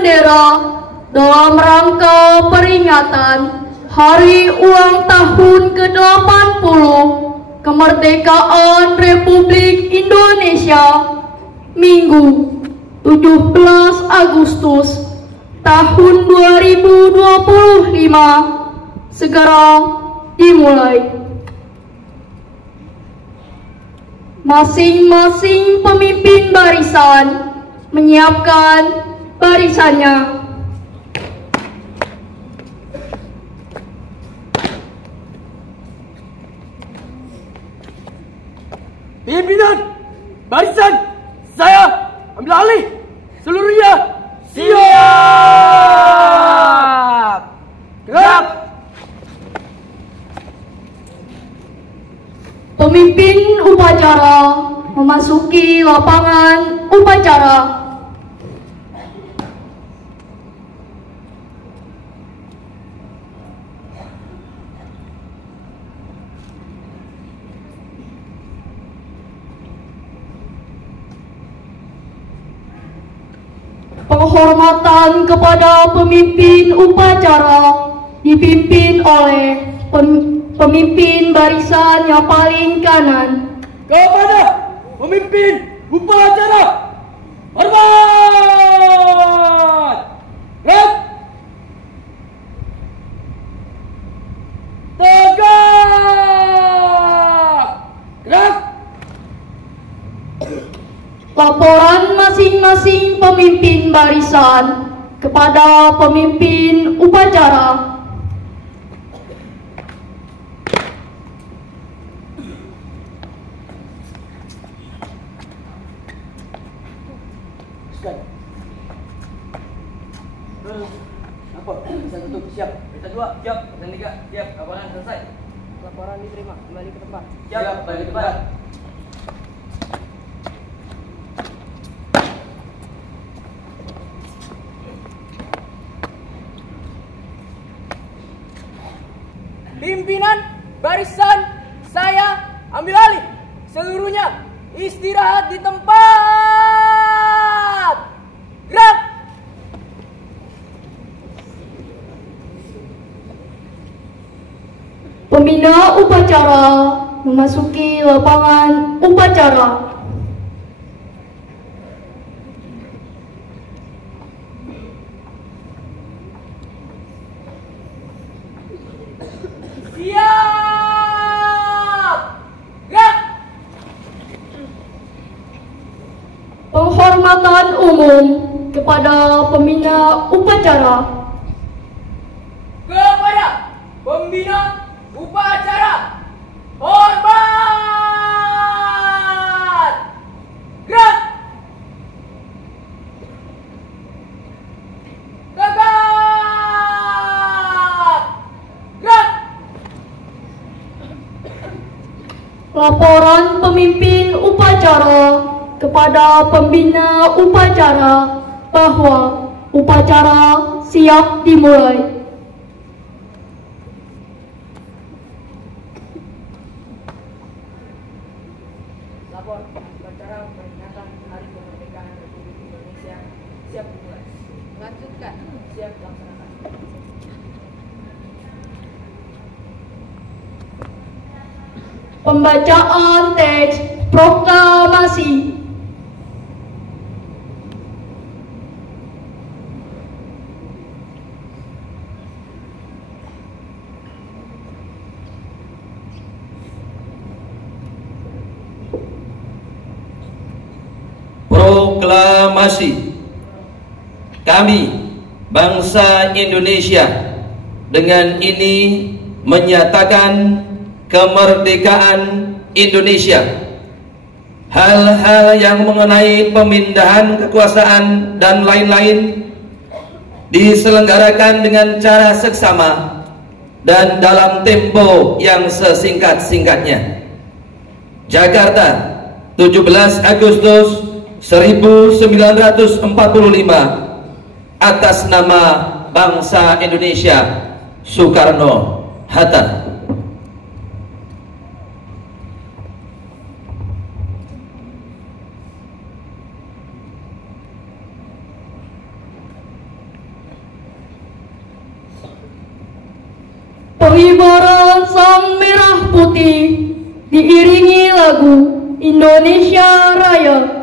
bendera dalam rangka peringatan Hari Ulang Tahun ke-80 Kemerdekaan Republik Indonesia Minggu 17 Agustus tahun 2025 segera dimulai. Masing-masing pemimpin barisan menyiapkan barisannya. Pimpinan barisan, saya ambil alih. Seluruhnya siap. Gerak. Pemimpin upacara memasuki lapangan upacara. Penghormatan kepada pemimpin upacara dipimpin oleh pemimpin barisan yang paling kanan. Kepada pemimpin upacara, hormat. Gerak. Tegak. Gerak. Laporan masing-masing pemimpin barisan kepada pemimpin upacara. Apa? Bisa tutup, siap. Berita 2, siap. Berita 3, siap. Laporan selesai. Laporan diterima, kembali ke tempat. Siap, kembali ke tempat. Pimpinan barisan, saya ambil alih. Seluruhnya istirahat di tempat. Gerak. Pembina upacara memasuki lapangan upacara. Siap. Gerak. Penghormatan umum kepada pembina upacara. Kepada pembina upacara, hormat. Gerak. Tegak. Gerak. Laporan pemimpin upacara kepada pembina upacara bahwa upacara siap dimulai. Lapor upacara peringatan Hari Kemerdekaan Republik Indonesia siap dimulai. Lanjutkan. Siap laksanakan. Pembacaan teks proklamasi. Proklamasi. Kami, bangsa Indonesia, dengan ini menyatakan kemerdekaan Indonesia. Hal-hal yang mengenai pemindahan kekuasaan dan lain-lain diselenggarakan dengan cara seksama dan dalam tempo yang sesingkat-singkatnya. Jakarta, 17 Agustus 1945, atas nama bangsa Indonesia, Soekarno-Hatta. Putih diiringi lagu Indonesia Raya.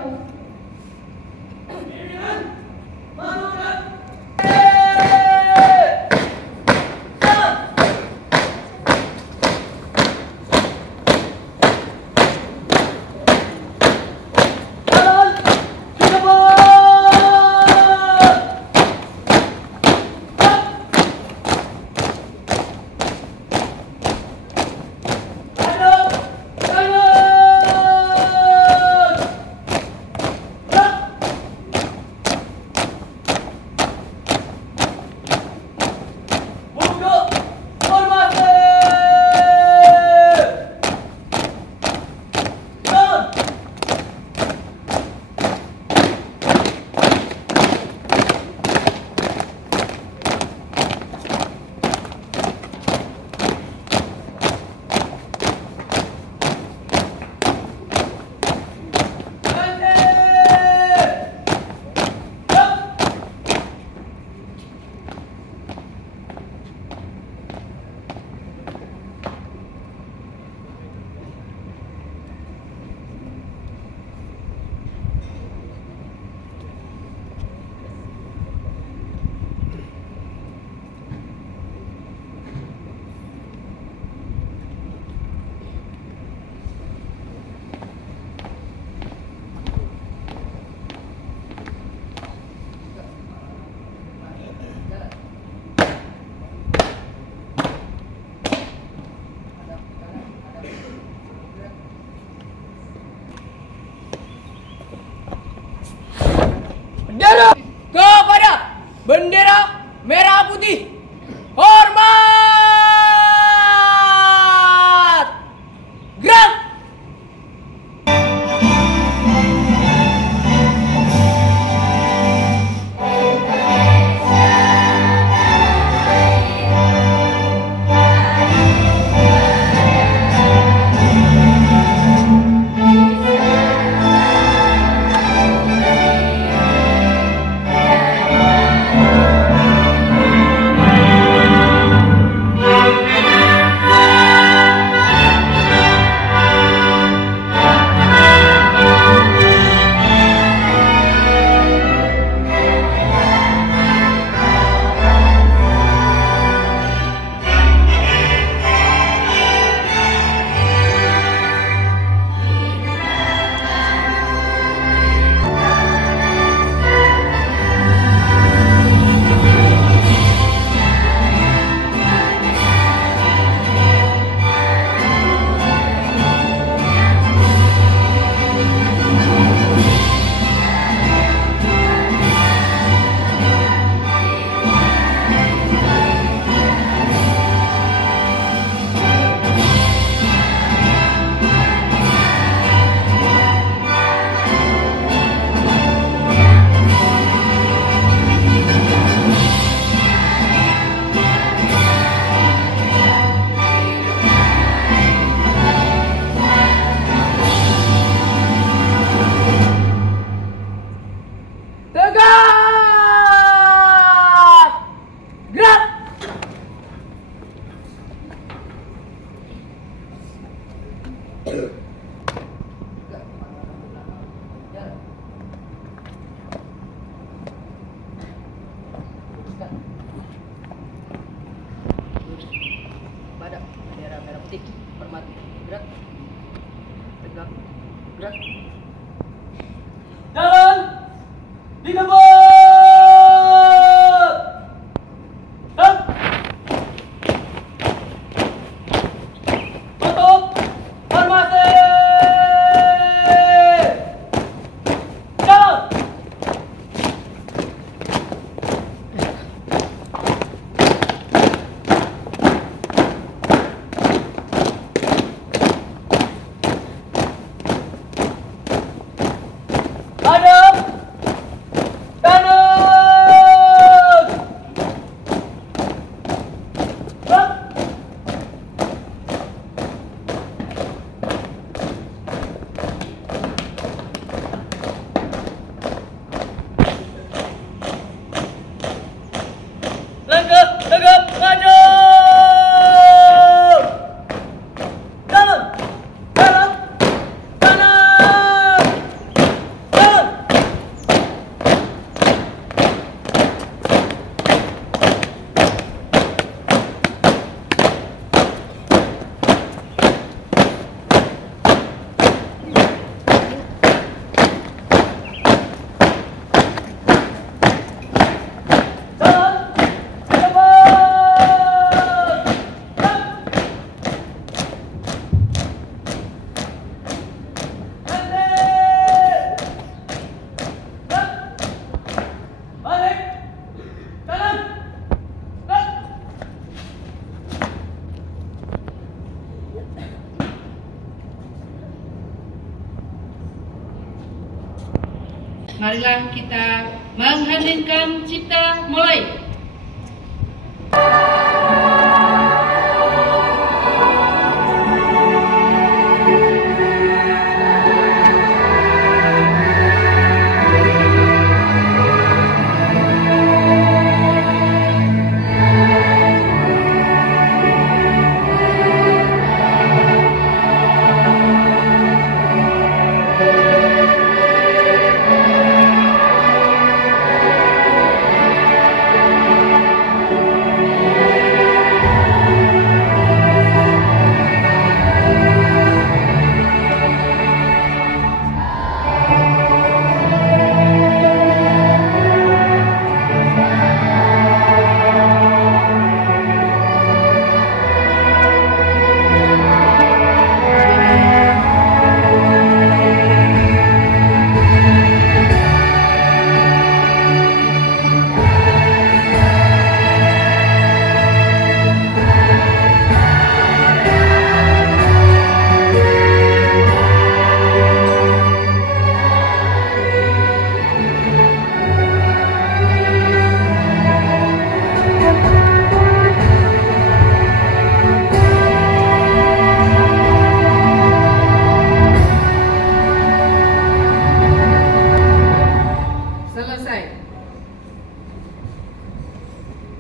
Bendera kepada bendera merah putih. Hormat. Gerak. Pada bendera merah putih. Hormat. Gerak. Tegak. Gerak. Jalan dikebut. Stop. Tutup. Formasi. Jalan. Hadap. marilah kita mengheningkan cipta mulai.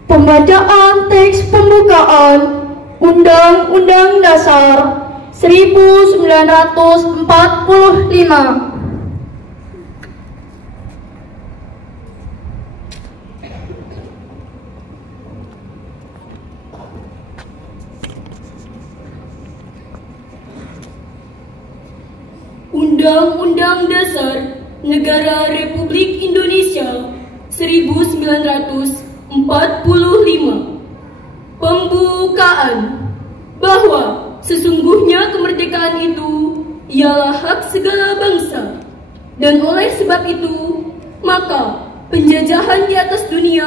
Pembacaan teks pembukaan Undang-Undang Dasar 1945. Undang-Undang Dasar Negara Republik Indonesia 1945. Pembukaan bahwa sesungguhnya kemerdekaan itu ialah hak segala bangsa, dan oleh sebab itu maka penjajahan di atas dunia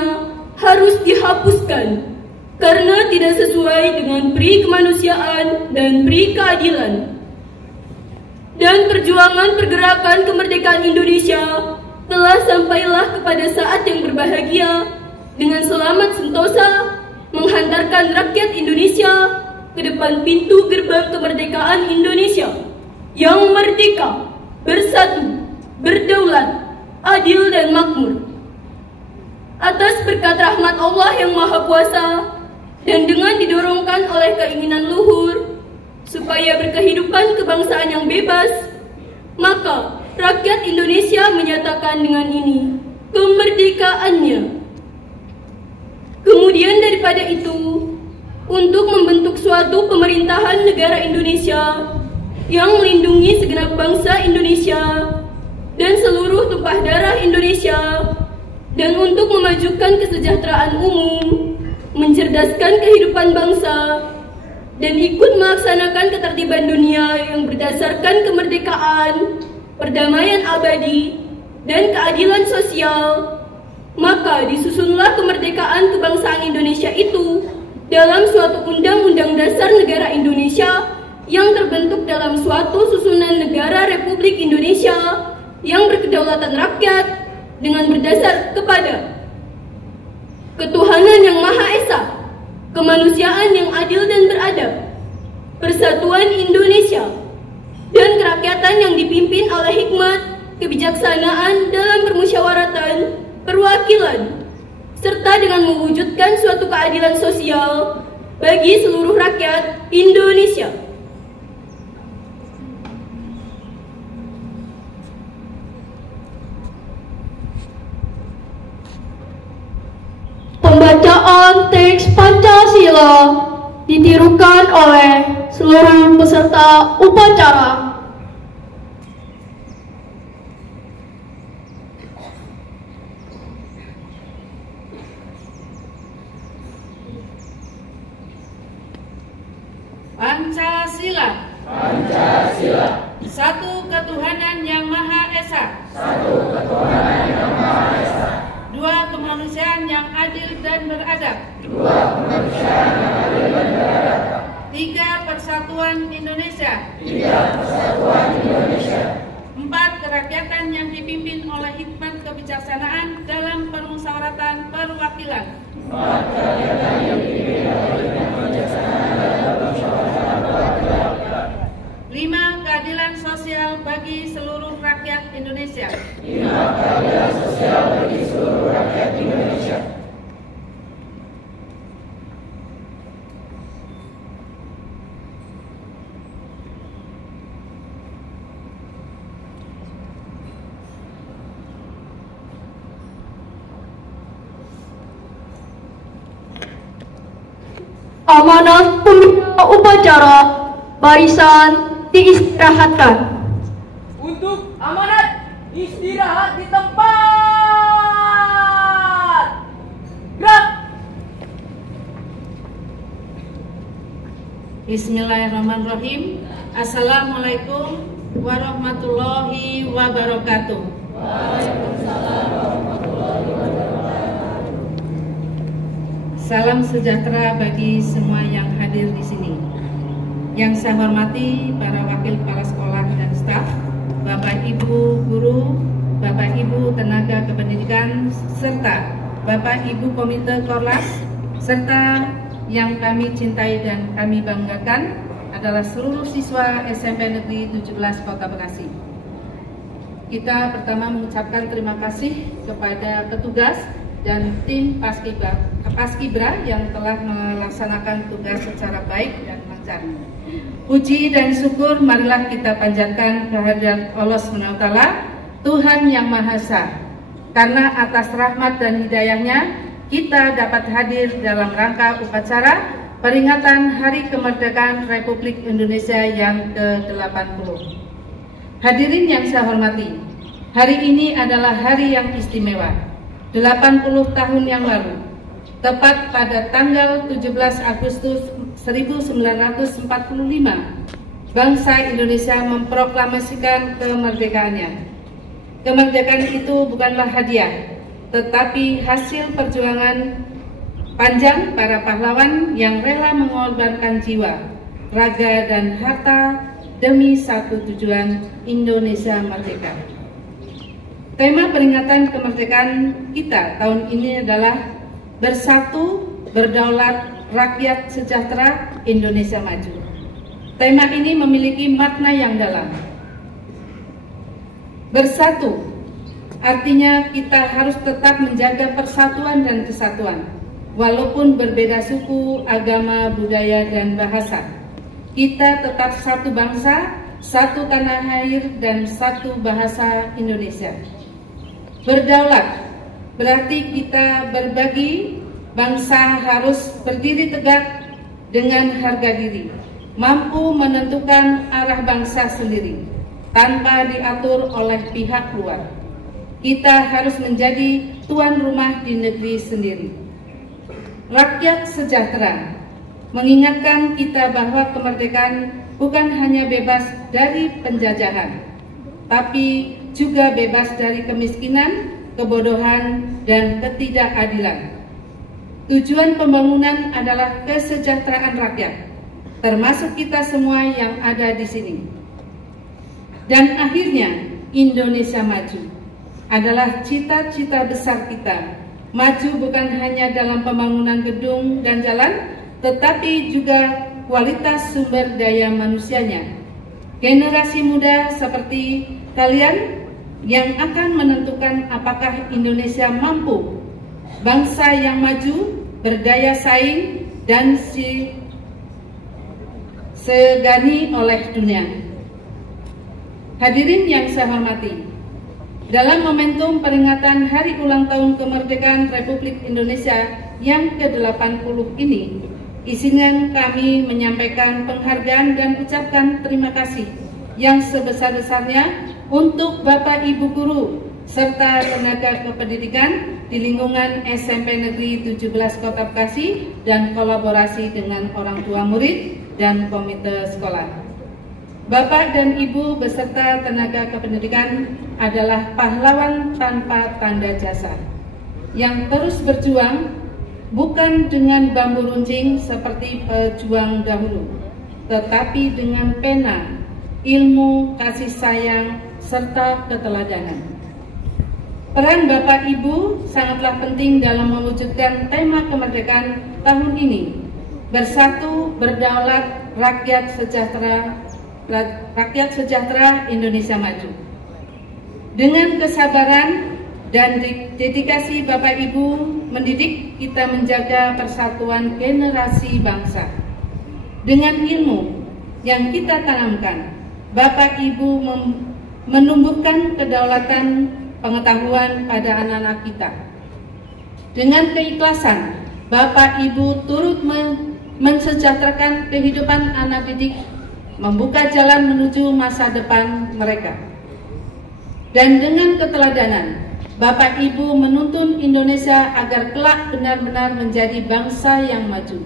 harus dihapuskan karena tidak sesuai dengan peri kemanusiaan dan peri keadilan. Dan perjuangan pergerakan kemerdekaan Indonesia telah sampailah kepada saat yang berbahagia dengan selamat sentosa menghantarkan rakyat Indonesia ke depan pintu gerbang kemerdekaan Indonesia yang merdeka, bersatu, berdaulat, adil dan makmur. Atas berkat rahmat Allah yang Maha Kuasa dan dengan didorongkan oleh keinginan luhur supaya berkehidupan kebangsaan yang bebas, maka rakyat Indonesia menyatakan dengan ini kemerdekaannya. Kemudian daripada itu, untuk membentuk suatu pemerintahan negara Indonesia yang melindungi segenap bangsa Indonesia dan seluruh tumpah darah Indonesia, dan untuk memajukan kesejahteraan umum, mencerdaskan kehidupan bangsa, dan ikut melaksanakan ketertiban dunia yang berdasarkan kemerdekaan, perdamaian abadi, dan keadilan sosial, maka disusunlah kemerdekaan kebangsaan Indonesia itu dalam suatu Undang-Undang Dasar Negara Indonesia yang terbentuk dalam suatu susunan negara Republik Indonesia yang berkedaulatan rakyat dengan berdasar kepada ketuhanan yang Maha Esa, kemanusiaan yang adil dan beradab, persatuan Indonesia, dan kerakyatan yang dipimpin oleh hikmat, kebijaksanaan dalam permusyawaratan, perwakilan, serta dengan mewujudkan suatu keadilan sosial bagi seluruh rakyat Indonesia. Pembacaan teks Pancasila ditirukan oleh seluruh peserta upacara. Pancasila. Pancasila. Satu ketuhanan yang Maha Esa. Satu ketuhanan yang Maha Esa. Dua kemanusiaan yang adil dan beradab. Dua kemanusiaan yang adil dan beradab. Tiga persatuan Indonesia. Tiga persatuan Indonesia. Empat kerakyatan rakyatan yang dipimpin oleh hikmat kebijaksanaan dalam permusyawaratan perwakilan. 5. Keadilan sosial bagi seluruh rakyat Indonesia. Amanah pembina upacara, barisan diistirahatkan. Untuk amanat, istirahat di tempat. Gerak. Bismillahirrahmanirrahim. Assalamualaikum warahmatullahi wabarakatuh. Salam sejahtera bagi semua yang hadir di sini. Yang saya hormati para wakil kepala sekolah dan staf, Bapak Ibu guru, Bapak Ibu tenaga kependidikan, serta Bapak Ibu komite Korlas, serta yang kami cintai dan kami banggakan adalah seluruh siswa SMP Negeri 17 Kota Bekasi. Kita pertama mengucapkan terima kasih kepada petugas dan tim Paskibra yang telah melaksanakan tugas secara baik dan lancar. Puji dan syukur marilah kita panjatkan kehadirat Allah SWT, Tuhan Yang Maha Esa. Karena atas rahmat dan hidayahnya, kita dapat hadir dalam rangka upacara peringatan Hari Kemerdekaan Republik Indonesia yang ke-80. Hadirin yang saya hormati, hari ini adalah hari yang istimewa. 80 tahun yang lalu, tepat pada tanggal 17 Agustus 1945, bangsa Indonesia memproklamasikan kemerdekaannya. Kemerdekaan itu bukanlah hadiah, tetapi hasil perjuangan panjang para pahlawan yang rela mengorbankan jiwa, raga, dan harta demi satu tujuan: Indonesia merdeka. Tema peringatan kemerdekaan kita tahun ini adalah Bersatu, Berdaulat, Rakyat Sejahtera, Indonesia Maju. Tema ini memiliki makna yang dalam. Bersatu artinya kita harus tetap menjaga persatuan dan kesatuan, walaupun berbeda suku, agama, budaya, dan bahasa. Kita tetap satu bangsa, satu tanah air, dan satu bahasa Indonesia. Berdaulat berarti kita berbagi, bangsa harus berdiri tegak dengan harga diri, mampu menentukan arah bangsa sendiri, tanpa diatur oleh pihak luar. Kita harus menjadi tuan rumah di negeri sendiri. Rakyat sejahtera mengingatkan kita bahwa kemerdekaan bukan hanya bebas dari penjajahan, tapi juga bebas dari kemiskinan, kebodohan, dan ketidakadilan. Tujuan pembangunan adalah kesejahteraan rakyat, termasuk kita semua yang ada di sini. Dan akhirnya Indonesia maju adalah cita-cita besar kita. Maju bukan hanya dalam pembangunan gedung dan jalan, tetapi juga kualitas sumber daya manusianya. Generasi muda seperti kalian yang akan menentukan apakah Indonesia mampu, bangsa yang maju, berdaya saing, dan segani oleh dunia. Hadirin yang saya hormati, dalam momentum peringatan Hari Ulang Tahun Kemerdekaan Republik Indonesia yang ke-80 ini, izinkan kami menyampaikan penghargaan dan ucapkan terima kasih yang sebesar-besarnya untuk Bapak Ibu guru serta tenaga kependidikan di lingkungan SMP Negeri 17 Kota Bekasi dan kolaborasi dengan orang tua murid dan komite sekolah. Bapak dan Ibu beserta tenaga kependidikan adalah pahlawan tanpa tanda jasa yang terus berjuang bukan dengan bambu runcing seperti pejuang dahulu, tetapi dengan pena, ilmu, kasih sayang, serta keteladanan. Peran Bapak Ibu sangatlah penting dalam mewujudkan tema kemerdekaan tahun ini, bersatu, berdaulat, rakyat sejahtera Indonesia maju. Dengan kesabaran dan dedikasi Bapak Ibu mendidik kita menjaga persatuan generasi bangsa. Dengan ilmu yang kita tanamkan, Bapak Ibu menumbuhkan kedaulatan pengetahuan pada anak-anak kita. Dengan keikhlasan, Bapak Ibu turut mensejahterakan kehidupan anak didik, membuka jalan menuju masa depan mereka. Dan dengan keteladanan, Bapak Ibu menuntun Indonesia agar kelak benar-benar menjadi bangsa yang maju.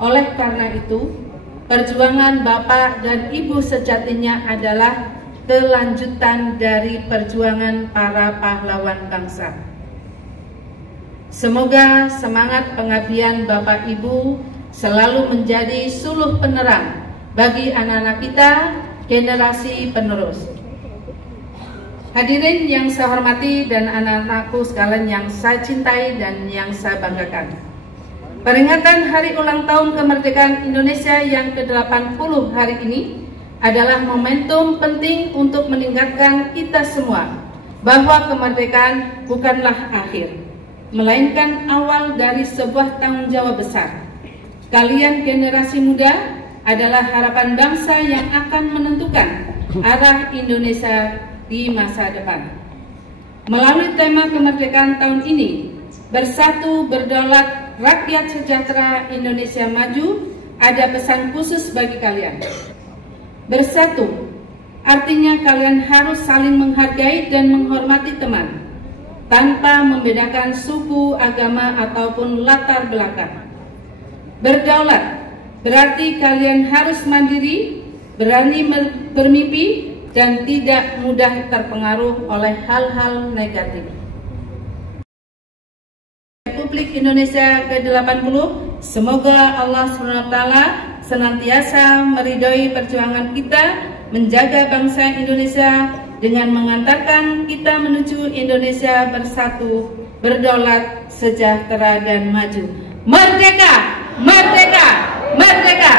Oleh karena itu, perjuangan Bapak dan Ibu sejatinya adalah kelanjutan dari perjuangan para pahlawan bangsa. Semoga semangat pengabdian Bapak Ibu selalu menjadi suluh penerang bagi anak-anak kita, generasi penerus. Hadirin yang saya hormati dan anak-anakku sekalian yang saya cintai dan yang saya banggakan. Peringatan Hari Ulang Tahun Kemerdekaan Indonesia yang ke-80 hari ini adalah momentum penting untuk mengingatkan kita semua bahwa kemerdekaan bukanlah akhir, melainkan awal dari sebuah tanggung jawab besar. Kalian generasi muda adalah harapan bangsa yang akan menentukan arah Indonesia di masa depan. Melalui tema kemerdekaan tahun ini, bersatu, berdaulat, rakyat sejahtera Indonesia maju, ada pesan khusus bagi kalian. Bersatu artinya kalian harus saling menghargai dan menghormati teman, tanpa membedakan suku, agama, ataupun latar belakang. Berdaulat berarti kalian harus mandiri, berani bermimpi, dan tidak mudah terpengaruh oleh hal-hal negatif. Republik Indonesia ke-80, semoga Allah SWT senantiasa meridhoi perjuangan kita menjaga bangsa Indonesia dengan mengantarkan kita menuju Indonesia bersatu, berdaulat, sejahtera, dan maju. Merdeka! Merdeka! Merdeka!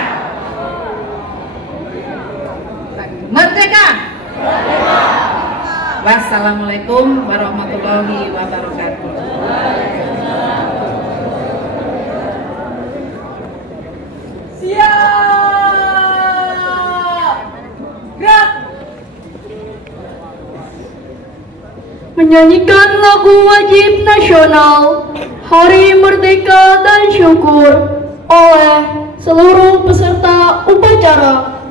Merdeka! Wassalamualaikum warahmatullahi wabarakatuh. Siap! Gerak! Menyanyikan lagu wajib nasional Hari Merdeka dan Syukur oleh seluruh peserta upacara. Hari kemerdekaan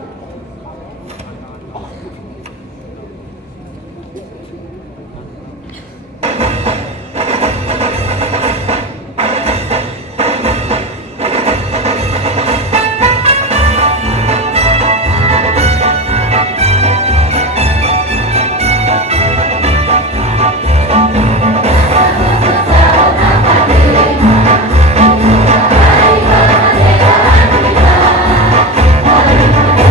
kita.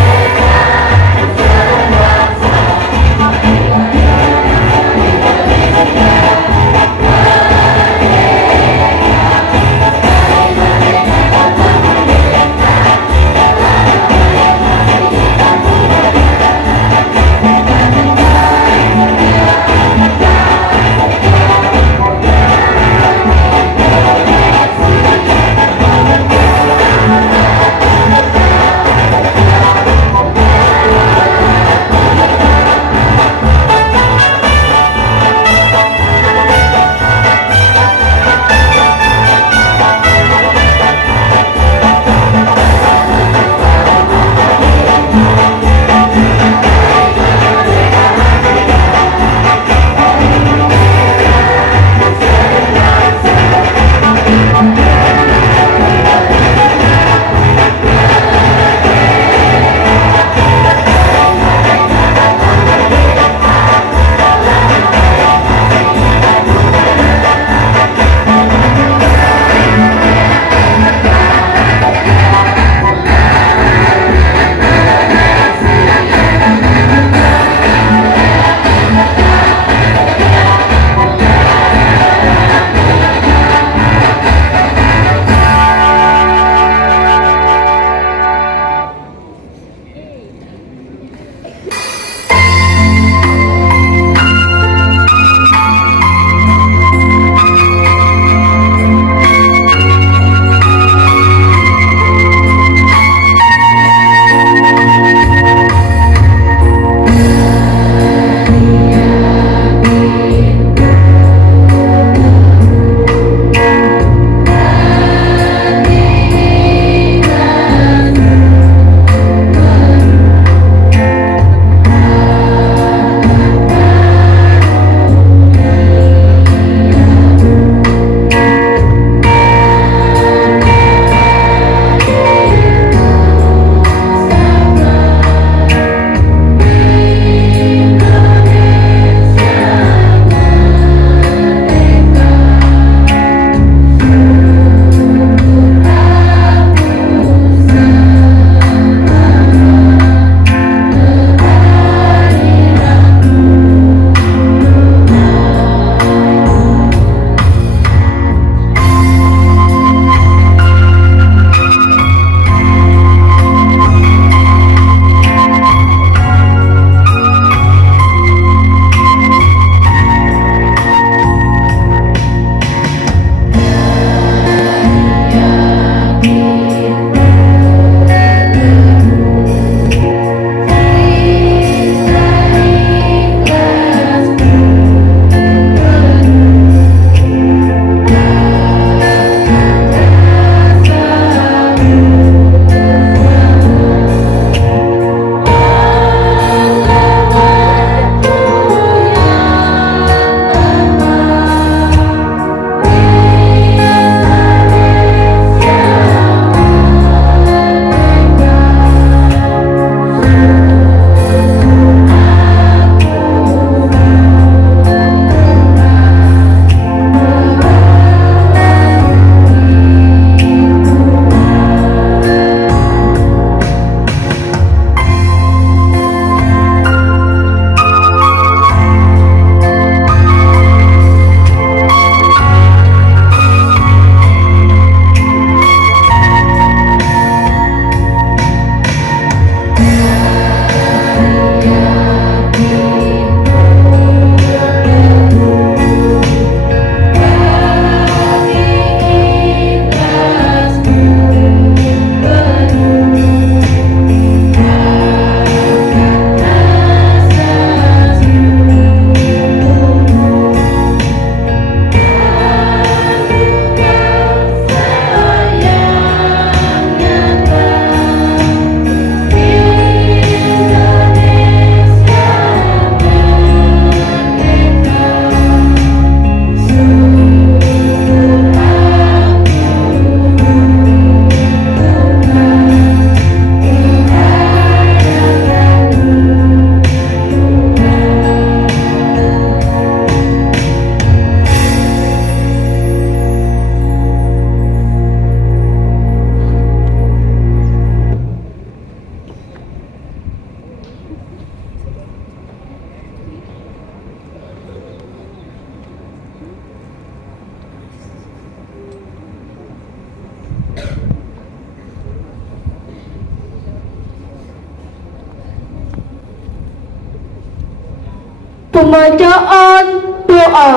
Pembacaan doa.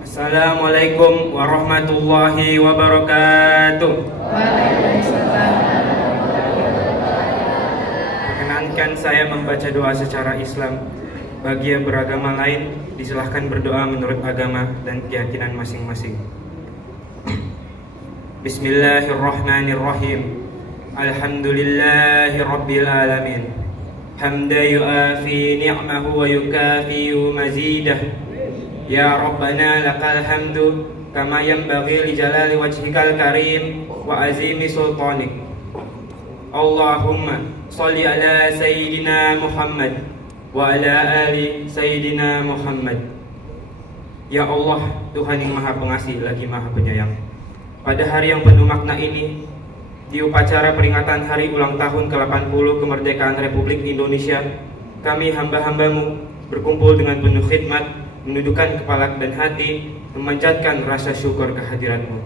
Assalamualaikum warahmatullahi wabarakatuh. Perkenankan saya membaca doa secara Islam. Bagi yang beragama lain, disilahkan berdoa menurut agama dan keyakinan masing-masing. Bismillahirrahmanirrahim. Alhamdulillahi rabbil alamin. Hamda yu'afi ni'mahu wa yukafi'u mazidah. Ya Rabbana lakal hamdu kama yanbaghi li jalali wajhikal karim wa azimi sultanik. Allahumma salli ala Sayyidina Muhammad wa ala ali Sayyidina Muhammad. Ya Allah, Tuhan yang Maha Pengasih lagi Maha Penyayang, pada hari yang penuh makna ini, di upacara peringatan hari ulang tahun ke-80 kemerdekaan Republik Indonesia, kami hamba-hambamu berkumpul dengan penuh khidmat, menundukkan kepala dan hati, memanjatkan rasa syukur kehadiratmu.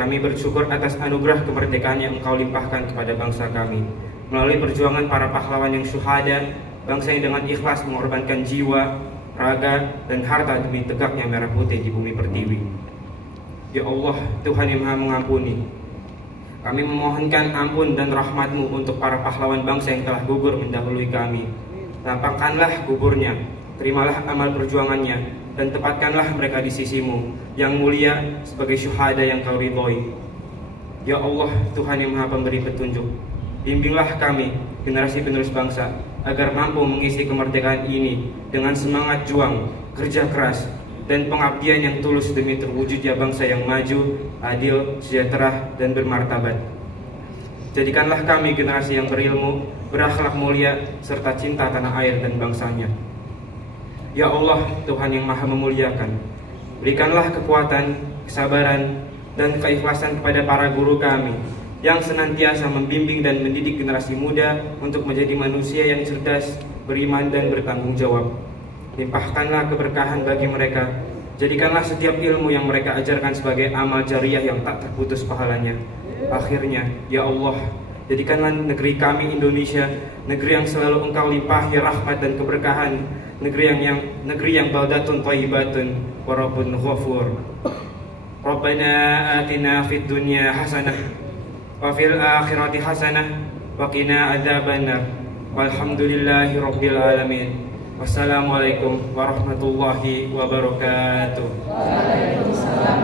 Kami bersyukur atas anugerah kemerdekaan yang Engkau limpahkan kepada bangsa kami, melalui perjuangan para pahlawan yang syuhada, bangsa yang dengan ikhlas mengorbankan jiwa, raga, dan harta demi tegaknya merah putih di bumi pertiwi. Ya Allah, Tuhan yang Maha Mengampuni, kami memohonkan ampun dan rahmat-Mu untuk para pahlawan bangsa yang telah gugur mendahului kami. Lapangkanlah guburnya, terimalah amal perjuangannya, dan tempatkanlah mereka di sisi-Mu yang mulia sebagai syuhada yang Kau ridhoi. Ya Allah, Tuhan yang Maha Pemberi petunjuk, bimbinglah kami, generasi penerus bangsa, agar mampu mengisi kemerdekaan ini dengan semangat juang, kerja keras, dan pengabdian yang tulus demi terwujudnya bangsa yang maju, adil, sejahtera, dan bermartabat. Jadikanlah kami generasi yang berilmu, berakhlak mulia, serta cinta tanah air dan bangsanya. Ya Allah, Tuhan yang Maha Memuliakan, berikanlah kekuatan, kesabaran, dan keikhlasan kepada para guru kami yang senantiasa membimbing dan mendidik generasi muda untuk menjadi manusia yang cerdas, beriman, dan bertanggung jawab. Limpahkanlah keberkahan bagi mereka. Jadikanlah setiap ilmu yang mereka ajarkan sebagai amal jariah yang tak terputus pahalanya. Akhirnya, ya Allah, jadikanlah negeri kami Indonesia negeri yang selalu Engkau limpahi rahmat dan keberkahan, negeri yang baldatun thayyibatun wa rabbun ghafur. Rabbana atina fid dunya hasanah wa fil akhirati hasanah wa qina adzabannar. Walhamdulillahi rabbil alamin. Wassalamualaikum warahmatullahi wabarakatuh. Waalaikumsalam.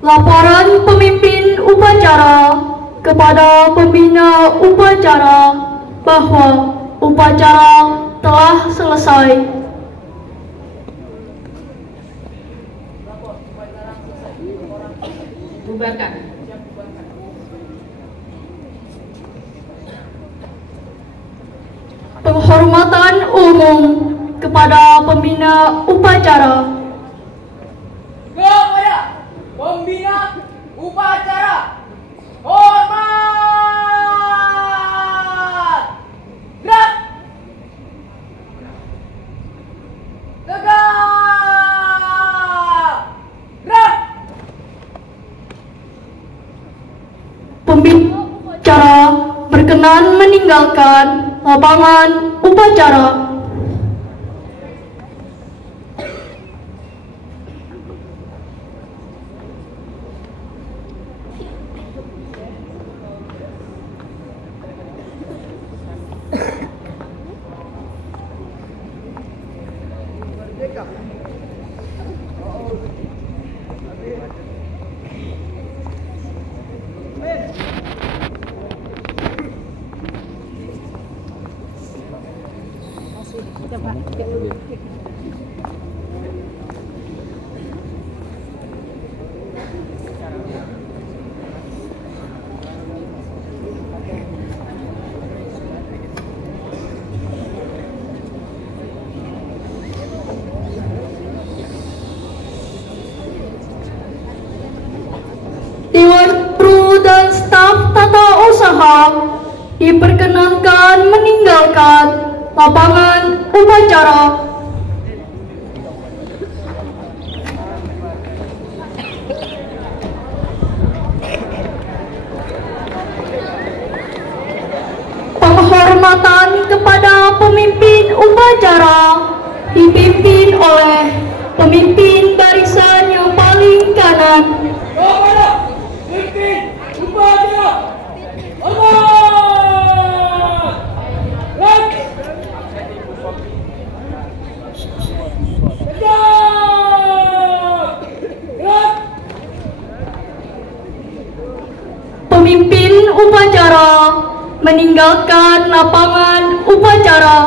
Laporan pemimpin upacara kepada pembina upacara bahwa upacara telah selesai. Bubarkan. Penghormatan umum kepada pembina upacara. Kepada pembina upacara, hormat. Gerak. Tegak. Gerak. Pembina upacara berkenan meninggalkan lapangan upacara. Dewan Kru dan staf tata usaha diperkenankan meninggalkan lapangan upacara. penghormatan kepada pemimpin upacara dipimpin oleh pemimpin barisan yang paling kanan. Kepada pemimpin upacara, hormat. Pemimpin upacara meninggalkan lapangan upacara.